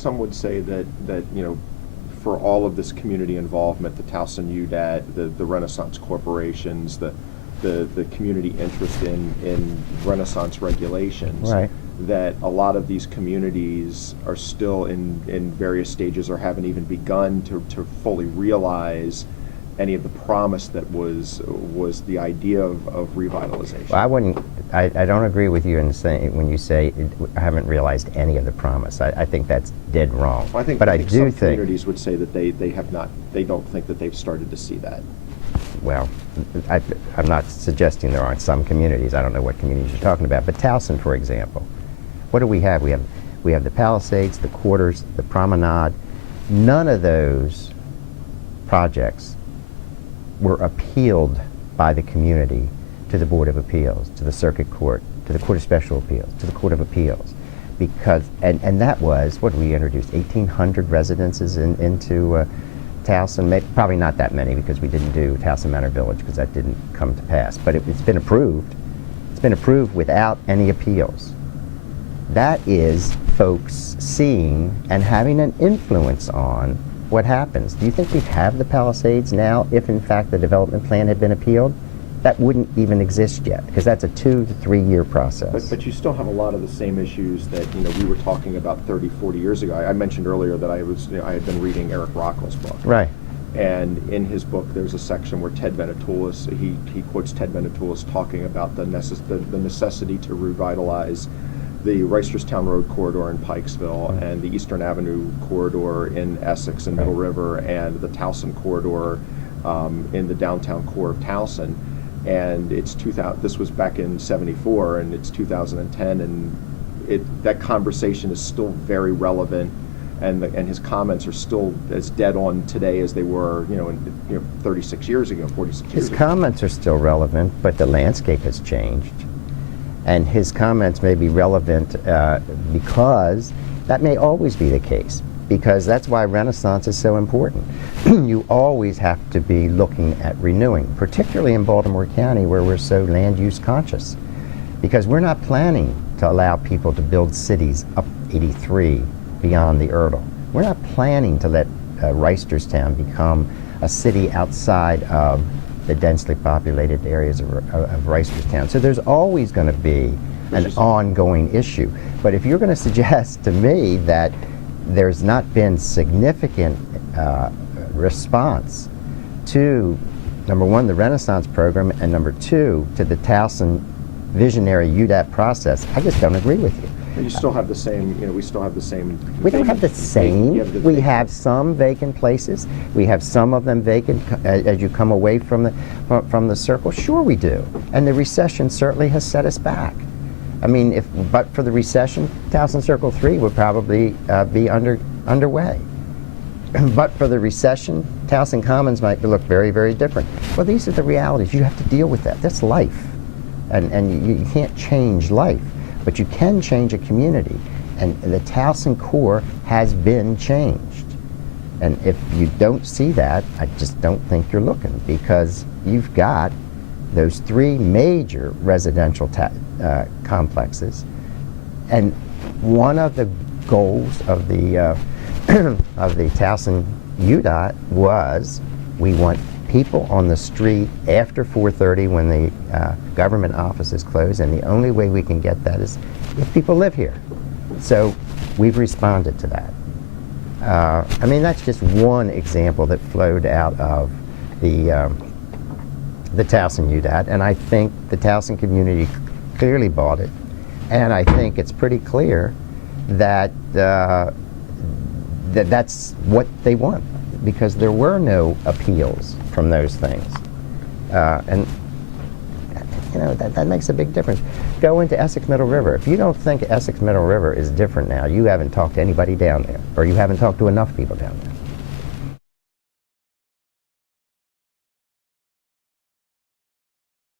Some would say that for all of this community involvement, the Towson UDAT, the Renaissance corporations, the community interest in Renaissance regulations, Right. that a lot of these communities are still in various stages or haven't even begun to fully realize any of the promise that was the idea of revitalization. Well, I don't agree with you when you say I haven't realized any of the promise. I think that's dead wrong. I think some communities would say that they don't think that they've started to see that. Well, I'm not suggesting there aren't some communities. I don't know what communities you're talking about. But Towson, for example, what do we have? We have the Palisades, the Quarters, the Promenade. None of those projects were appealed by the community to the Board of Appeals, to the Circuit Court, to the Court of Special Appeals, to the Court of Appeals. Because, and that was, what we introduced, 1,800 residences into Towson. Probably not that many, because we didn't do Towson Manor Village, because that didn't come to pass. But it's been approved. It's been approved without any appeals. That is folks seeing and having an influence on what happens. Do you think we'd have the Palisades now if in fact the development plan had been appealed? That wouldn't even exist yet, because that's a 2 to 3 year process. But you still have a lot of the same issues that we were talking about 30, 40 years ago. I mentioned earlier that I had been reading Eric Rockwell's book. Right. And in his book, there's a section where Ted Venetoulis, he quotes Ted Venetoulis talking about the necessity to revitalize the Reisterstown Road corridor in Pikesville, and the Eastern Avenue corridor in Essex and Middle River, and the Towson corridor in the downtown core of Towson. And it's 2000. This was back in '74, and it's 2010, and that conversation is still very relevant, and his comments are still as dead on today as they were, 36 years ago, 46 years ago. His comments are still relevant, but the landscape has changed. And his comments may be relevant because that may always be the case, because that's why Renaissance is so important. You always have to be looking at renewing, particularly in Baltimore County, where we're so land use conscious, because we're not planning to allow people to build cities up 83 beyond the Erdel. We're not planning to let Reisterstown become a city outside of the densely populated areas of Reisterstown. So there's always going to be an ongoing issue. But if you're going to suggest to me that there's not been significant response to, number one, the Renaissance program, and number two, to the Towson visionary UDAP process, I just don't agree with you. But you still have the same, we still have the same. We don't have the same. We have some vacant places. We have some of them vacant as you come away from the circle. Sure we do. And the recession certainly has set us back. I mean, but for the recession, Towson Circle 3 would probably be underway. But for the recession, Towson Commons might look very, very different. Well, these are the realities. You have to deal with that. That's life. And you can't change life. But you can change a community, and the Towson core has been changed. And if you don't see that, I just don't think you're looking, because you've got those 3 major residential complexes, and one of the goals of the of the Towson UDOT was we want people on the street after 4:30 when the government offices close, and the only way we can get that is if people live here. So we've responded to that. I mean, that's just one example that flowed out of the Towson UDAT, and I think the Towson community clearly bought it, and I think it's pretty clear that that's what they want, because there were no appeals from those things. And that makes a big difference. Go into Essex Middle River. If you don't think Essex Middle River is different now, you haven't talked to anybody down there, or you haven't talked to enough people down there.